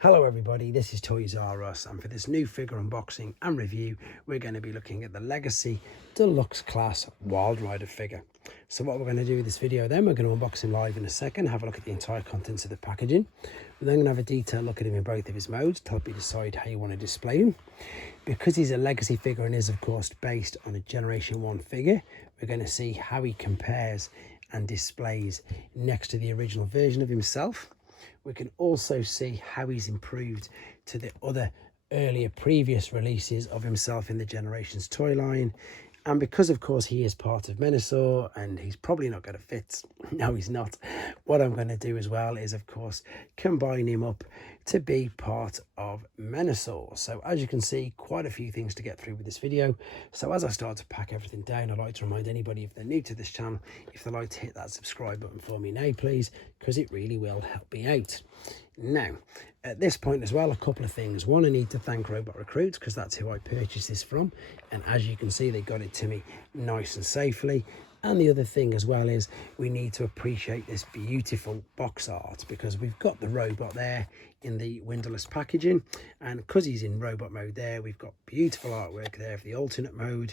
Hello everybody, this is Toys R Us, and for this new figure unboxing and review we're going to be looking at the Legacy Deluxe Class Wildrider figure. So what we're going to do with this video then, we're going to unbox him live in a second, have a look at the entire contents of the packaging. We're then going to have a detailed look at him in both of his modes to help you decide how you want to display him. Because he's a Legacy figure and is of course based on a Generation 1 figure, we're going to see how he compares and displays next to the original version of himself. We can also see how he's improved to the other earlier previous releases of himself in the Generations toy line. And because of course he is part of Menasor and he's probably not going to fit, no he's not, what I'm going to do as well is of course combine him up to be part of Menasor. So as you can see, quite a few things to get through with this video. So as I start to pack everything down, I'd like to remind anybody, if they're new to this channel, if they'd like to hit that subscribe button for me now please, because it really will help me out. Now at this point as well, a couple of things. One, I need to thank Robot Recruits because that's who I purchased this from, and as you can see they got it to me nice and safely. And the other thing as well is we need to appreciate this beautiful box art, because we've got the robot there in the windowless packaging, and because he's in robot mode there, we've got beautiful artwork there for the alternate mode.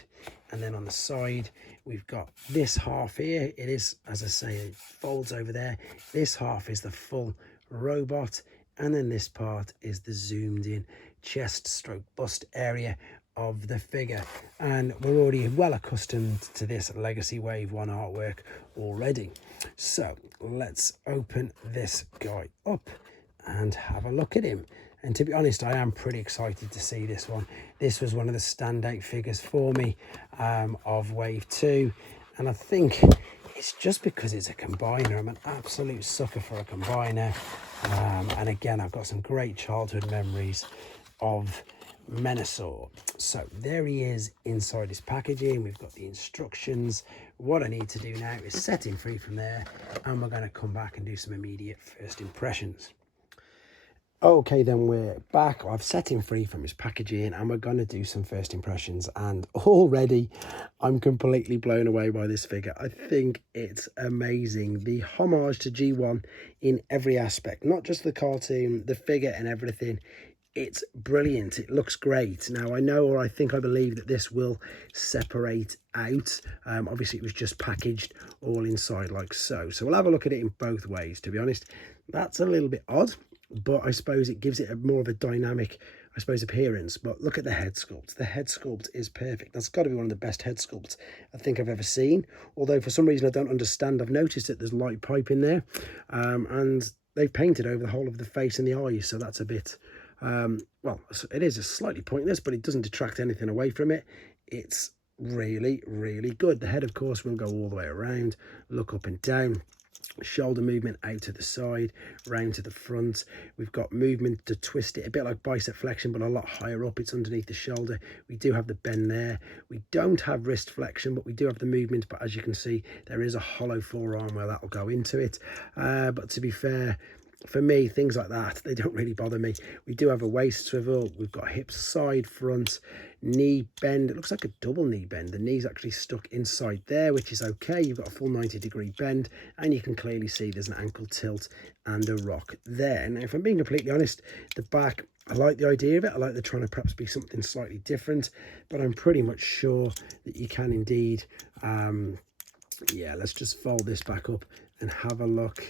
And then on the side we've got this half here. It is, as I say, it folds over there. This half is the full robot, and then this part is the zoomed in chest stroke bust area of the figure. And we're already well accustomed to this Legacy Wave 1 artwork already. So let's open this guy up and have a look at him. And to be honest, I am pretty excited to see this one. This was one of the standout figures for me of Wave 2, and I think it's just because it's a combiner. I'm an absolute sucker for a combiner. And again, I've got some great childhood memories of Menasor. So there he is inside his packaging. We've got the instructions. What I need to do now is set him free from there, and we're going to come back and do some immediate first impressions. Okay, then we're back. I've set him free from his packaging and we're going to do some first impressions, and already I'm completely blown away by this figure. I think it's amazing. The homage to G1 in every aspect, not just the cartoon, the figure and everything. It's brilliant. It looks great. Now I know, or I think I believe, that this will separate out. Obviously it was just packaged all inside like so. So we'll have a look at it in both ways. To be honest, that's a little bit odd, but I suppose it gives it a more of a dynamic, I suppose, appearance. But look at the head sculpt. The head sculpt is perfect. That's got to be one of the best head sculpts I think I've ever seen. Although for some reason I don't understand, I've noticed that there's light pipe in there, and they've painted over the whole of the face and the eyes, so that's a bit well, it is slightly pointless, but it doesn't detract anything away from it. It's really, really good. The head, of course, will go all the way around, look up and down. Shoulder movement out to the side, round to the front. We've got movement to twist it, a bit like bicep flexion, but a lot higher up. It's underneath the shoulder. We do have the bend there. We don't have wrist flexion, but we do have the movement. But as you can see, there is a hollow forearm where that will go into it. But to be fair, for me, things like that, they don't really bother me. We do have a waist swivel. We've got hips side, front, knee bend. It looks like a double knee bend. The knee's actually stuck inside there, which is okay. You've got a full 90-degree bend, and you can clearly see there's an ankle tilt and a rock there. Now, if I'm being completely honest, the back, I like the idea of it. I like they're trying to perhaps be something slightly different, but I'm pretty much sure that you can indeed. Yeah, let's just fold this back up and have a look.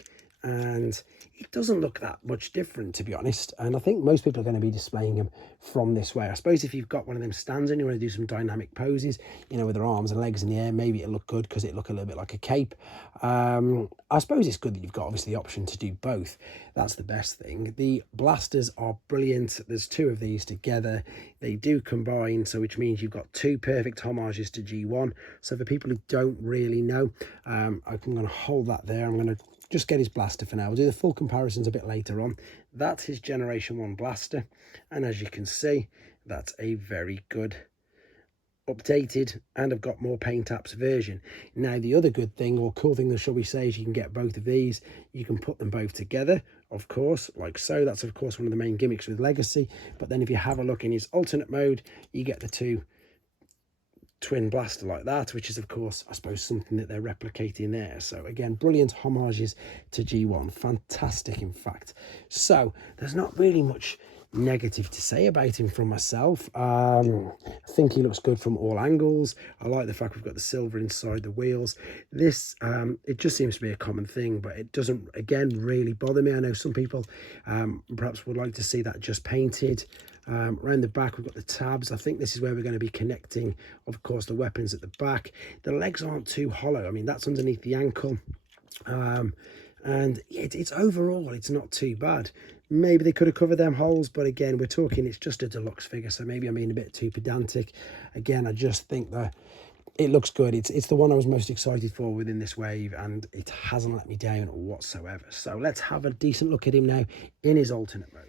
And it doesn't look that much different, to be honest, and I think most people are going to be displaying them from this way. I suppose if you've got one of them stands and you want to do some dynamic poses, you know, with their arms and legs in the air, maybe it'll look good because it look a little bit like a cape. I suppose it's good that you've got obviously the option to do both. That's the best thing. The blasters are brilliant. There's two of these together. They do combine, so which means you've got two perfect homages to G1. So for people who don't really know, I'm going to hold that there. I'm going to just get his blaster for now. We'll do the full comparisons a bit later on. That's his Generation 1 blaster, and as you can see, that's a very good updated, and I've got more paint apps version. Now the other good thing, or cool thing, shall we say, is you can get both of these. You can put them both together, of course, like so. That's of course one of the main gimmicks with Legacy. But then if you have a look in his alternate mode, you get the two twin blaster like that, which is of course I suppose something that they're replicating there. So again, brilliant homages to G1, fantastic in fact. So there's not really much negative to say about him from myself. I think he looks good from all angles. I like the fact we've got the silver inside the wheels. This it just seems to be a common thing, but it doesn't again really bother me. I know some people perhaps would like to see that just painted. Around the back we've got the tabs. I think this is where we're going to be connecting of course the weapons at the back. The legs aren't too hollow. I mean, that's underneath the ankle, and it's overall it's not too bad. Maybe they could have covered them holes, but again, we're talking it's just a deluxe figure, so maybe I'm being a bit too pedantic. Again, I just think that it looks good. It's the one I was most excited for within this wave, and it hasn't let me down whatsoever. So let's have a decent look at him now in his alternate mode.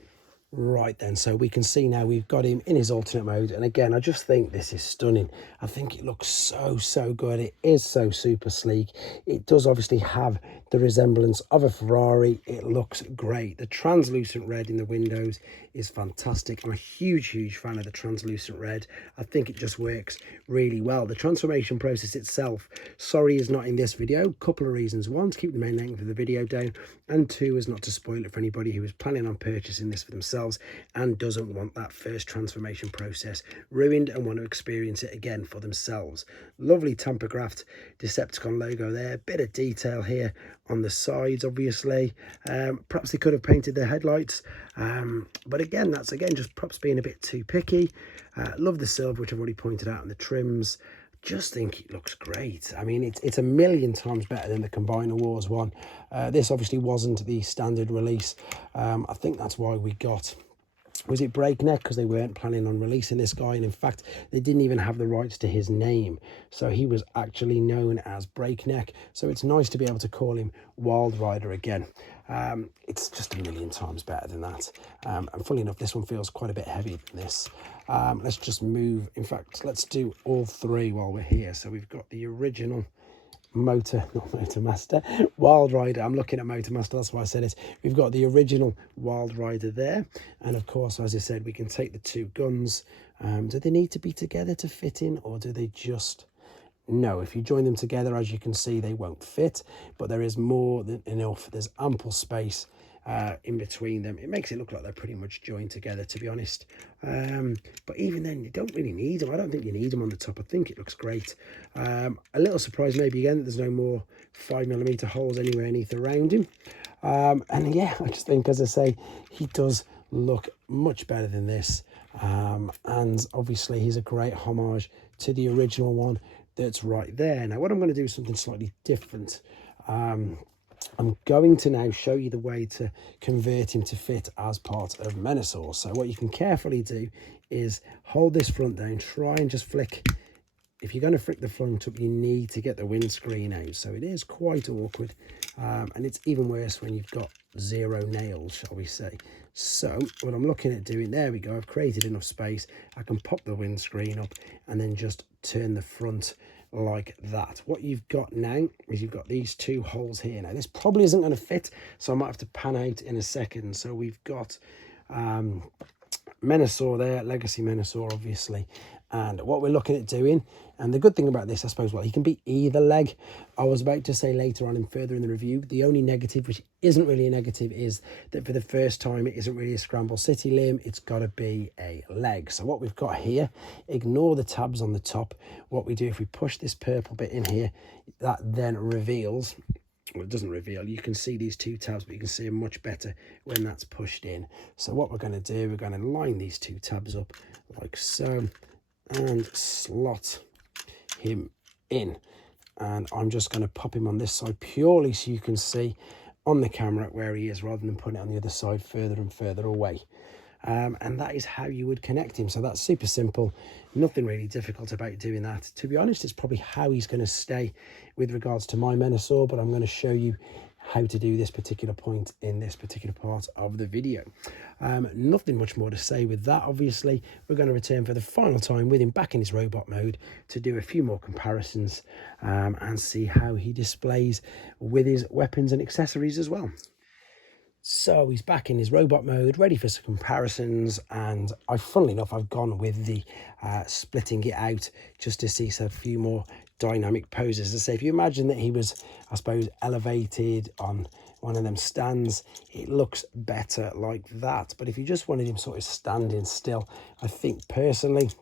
Right then, so we can see now we've got him in his alternate mode, and again I just think this is stunning. I think it looks so good. It is so super sleek. It does obviously have the resemblance of a Ferrari. It looks great. The translucent red in the windows is fantastic. I'm a huge fan of the translucent red. I think it just works really well. The transformation process itself, sorry, is not in this video. Couple of reasons: one, to keep the main length of the video down, and two, is not to spoil it for anybody who is planning on purchasing this for themselves and doesn't want that first transformation process ruined and want to experience it again for themselves. Lovely tamper-graphed Decepticon logo there, bit of detail here on the sides obviously. Perhaps they could have painted their headlights, but again, that's just perhaps being a bit too picky. Love the silver, which I've already pointed out, and the trims. Just think it looks great. I mean, it's a million times better than the Combiner Wars one. This obviously wasn't the standard release. I think that's why we got, was it Breakneck, because they weren't planning on releasing this guy, and in fact they didn't even have the rights to his name, so he was actually known as Breakneck. So it's nice to be able to call him Wildrider again. It's just a million times better than that, and funnily enough, this one feels quite a bit heavier than this. Let's just move, in fact let's do all three while we're here. So we've got the original Motormaster Wildrider. I'm looking at Motormaster, that's why I said it. We've got the original Wildrider there, and of course, as I said, we can take the two guns. Do they need to be together to fit in, or do they just... No, if you join them together, as you can see, they won't fit, but there is more than enough. There's ample space in between them. It makes it look like they're pretty much joined together, to be honest. But even then, you don't really need them. I don't think you need them on the top. I think it looks great. A little surprised maybe again that there's no more 5mm holes anywhere underneath around him. And yeah, I just think, as I say, he does look much better than this. And obviously he's a great homage to the original one that's right there. Now what I'm going to do is something slightly different. I'm going to now show you the way to convert him to fit as part of Menasor. So what you can carefully do is hold this front down, try and just flick. If you're going to flick the front up, you need to get the windscreen out. So it is quite awkward, and it's even worse when you've got zero nails, shall we say. So what I'm looking at doing, there we go, I've created enough space. I can pop the windscreen up and then just turn the front like that. What you've got now is you've got these two holes here. Now this probably isn't going to fit, so I might have to pan out in a second. So we've got Menasor there, Legacy Menasor obviously, and what we're looking at doing, and the good thing about this, I suppose, well, he can be either leg. I was about to say later on and further in the review, the only negative, which isn't really a negative, is that for the first time it isn't really a Scramble City limb, it's got to be a leg. So what we've got here, ignore the tabs on the top. What we do, if we push this purple bit in here, that then reveals, well, it doesn't reveal, you can see these two tabs, but you can see them much better when that's pushed in. So what we're going to do, we're going to line these two tabs up like so and slot him in, and I'm just going to pop him on this side purely so you can see on the camera where he is, rather than putting it on the other side further and further away. And that is how you would connect him. So that's super simple, nothing really difficult about doing that. To be honest, it's probably how he's going to stay with regards to my Menasor, but I'm going to show you how to do this particular point in this particular part of the video. Nothing much more to say with that. Obviously, we're going to return for the final time with him back in his robot mode to do a few more comparisons and see how he displays with his weapons and accessories as well. So he's back in his robot mode, ready for some comparisons, and funnily enough, I've gone with the splitting it out just to see a few more dynamic poses. As I say, if you imagine that he was, I suppose, elevated on one of them stands, it looks better like that. But if you just wanted him sort of standing still, I think personally,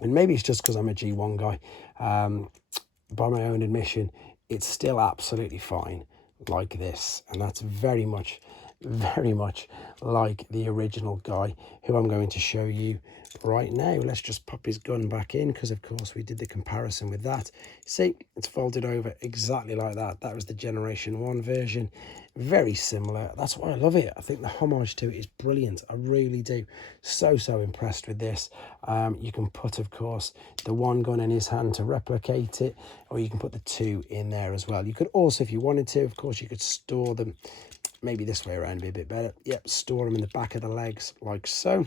and maybe it's just because I'm a G1 guy, by my own admission, it's still absolutely fine like this, and that's very much like the original guy who I'm going to show you right now. Let's just pop his gun back in, because of course we did the comparison with that. See, it's folded over exactly like that. That was the Generation 1 version. Very similar. That's why I love it. I think the homage to it is brilliant. I really do. So impressed with this. You can put, of course, the one gun in his hand to replicate it, or you can put the two in there as well. You could also, if you wanted to, of course, you could store them maybe this way around, be a bit better. Yep, store them in the back of the legs like so.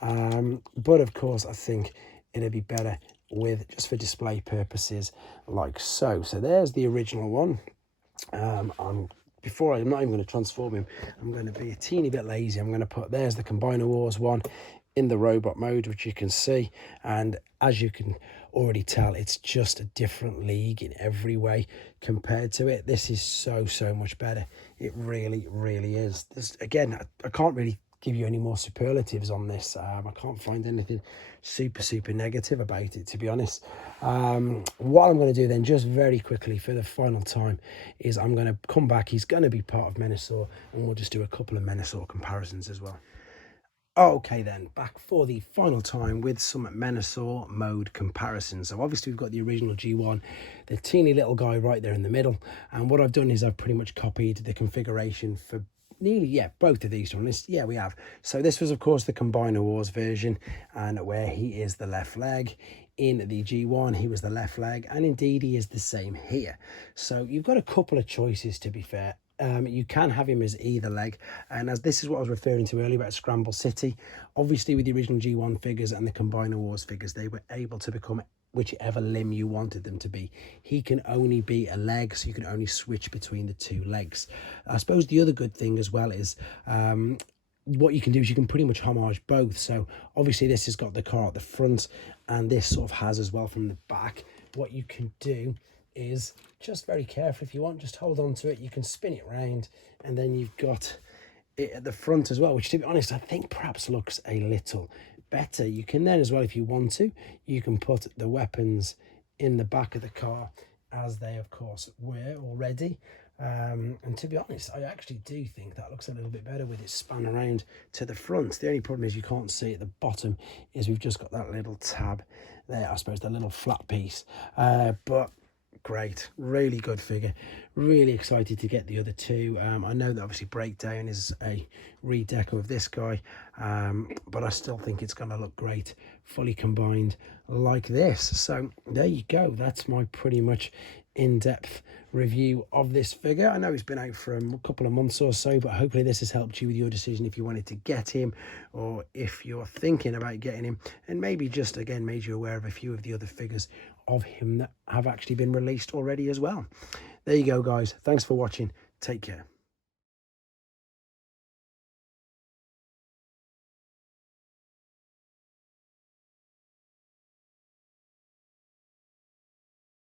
But of course, I think it'd be better with, just for display purposes, like so. So there's the original one. I'm not even going to transform him, I'm going to be a teeny bit lazy. I'm going to put, there's the Combiner Wars one in the robot mode, which you can see, and as you can already tell, it's just a different league in every way compared to it. This is so much better. It really is. Again, I can't really give you any more superlatives on this. I can't find anything super negative about it, to be honest. What I'm going to do then, just very quickly for the final time, is I'm going to come back. He's going to be part of Menasor, and we'll just do a couple of Menasor comparisons as well. Okay then, back for the final time with some Menasor mode comparisons. So obviously we've got the original G1, the teeny little guy right there in the middle, and what I've done is I've pretty much copied the configuration for nearly, both of these on this. We have. So this was, of course, the Combiner Wars version, and where he is the left leg. In the G1, he was the left leg, and indeed he is the same here. So you've got a couple of choices, to be fair. You can have him as either leg, and as this is what I was referring to earlier about Scramble City, obviously with the original G1 figures and the Combiner Wars figures, they were able to become whichever limb you wanted them to be. He can only be a leg, so you can only switch between the two legs. I suppose the other good thing as well is what you can do is you can pretty much homage both. So obviously this has got the car at the front, and this sort of has as well from the back. What you can do is, just very careful, if you want, just hold on to it. You can spin it round, and then you've got it at the front as well, which, to be honest, I think perhaps looks a little better. You can then as well, if you want to, you can put the weapons in the back of the car, as they of course were already. And to be honest, I actually do think that looks a little bit better with it span around to the front. The only problem is you can't see at the bottom is we've just got that little tab there, I suppose, the little flat piece. But great, really good figure. Really excited to get the other two. I know that obviously Breakdown is a redeco of this guy, but I still think it's going to look great fully combined like this. So there you go. That's my pretty much in-depth review of this figure. I know it's been out for a couple of months or so, but hopefully this has helped you with your decision if you wanted to get him, or if you're thinking about getting him, and maybe just again made you aware of a few of the other figures of him that have actually been released already as well. There you go, guys. Thanks for watching. Take care.